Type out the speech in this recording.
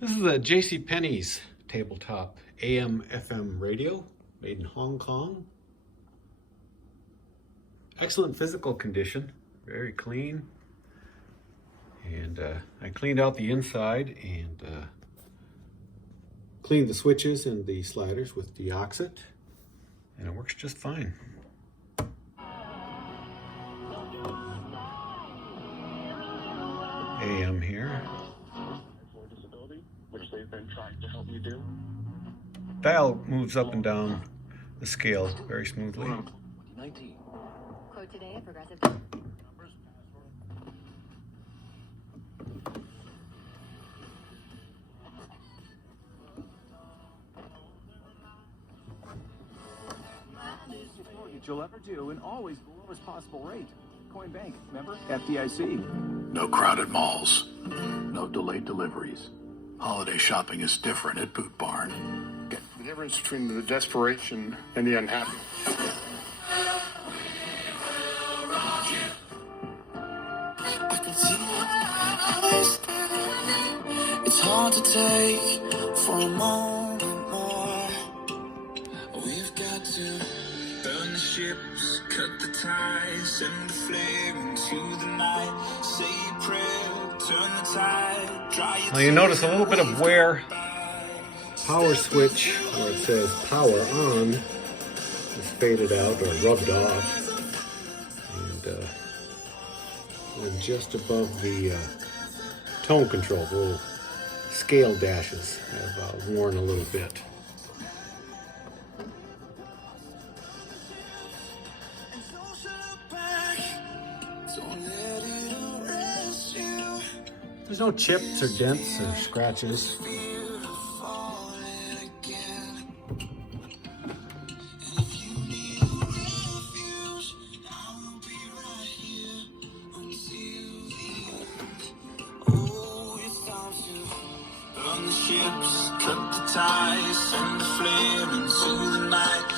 This is a J.C. Penney's Tabletop AM-FM Radio, made in Hong Kong. Excellent physical condition, very clean. And I cleaned out the inside and cleaned the switches and the sliders with deoxit, and it works just fine. AM here. Which they've been trying to help you do. Dial moves up and down the scale very smoothly. 19. Quote today at Progressive. You'll ever do, and always the lowest possible rate. Coin Bank, member FDIC. No crowded malls, no delayed deliveries. Holiday shopping is different at Boot Barn. The difference between the desperation and the unhappy. It's hard to take for a moment more. We've got to burn the ships, cut the ties, send the flare into the night. Say a prayer, turn the tide, dry your Now you notice a little bit of wear. Power switch, where it says power on, is faded out or rubbed off. And just above the tone control, the little scale dashes have worn a little bit. There's no chips or dents or scratches. Burn the ships, cut the ties, send the flare into the night.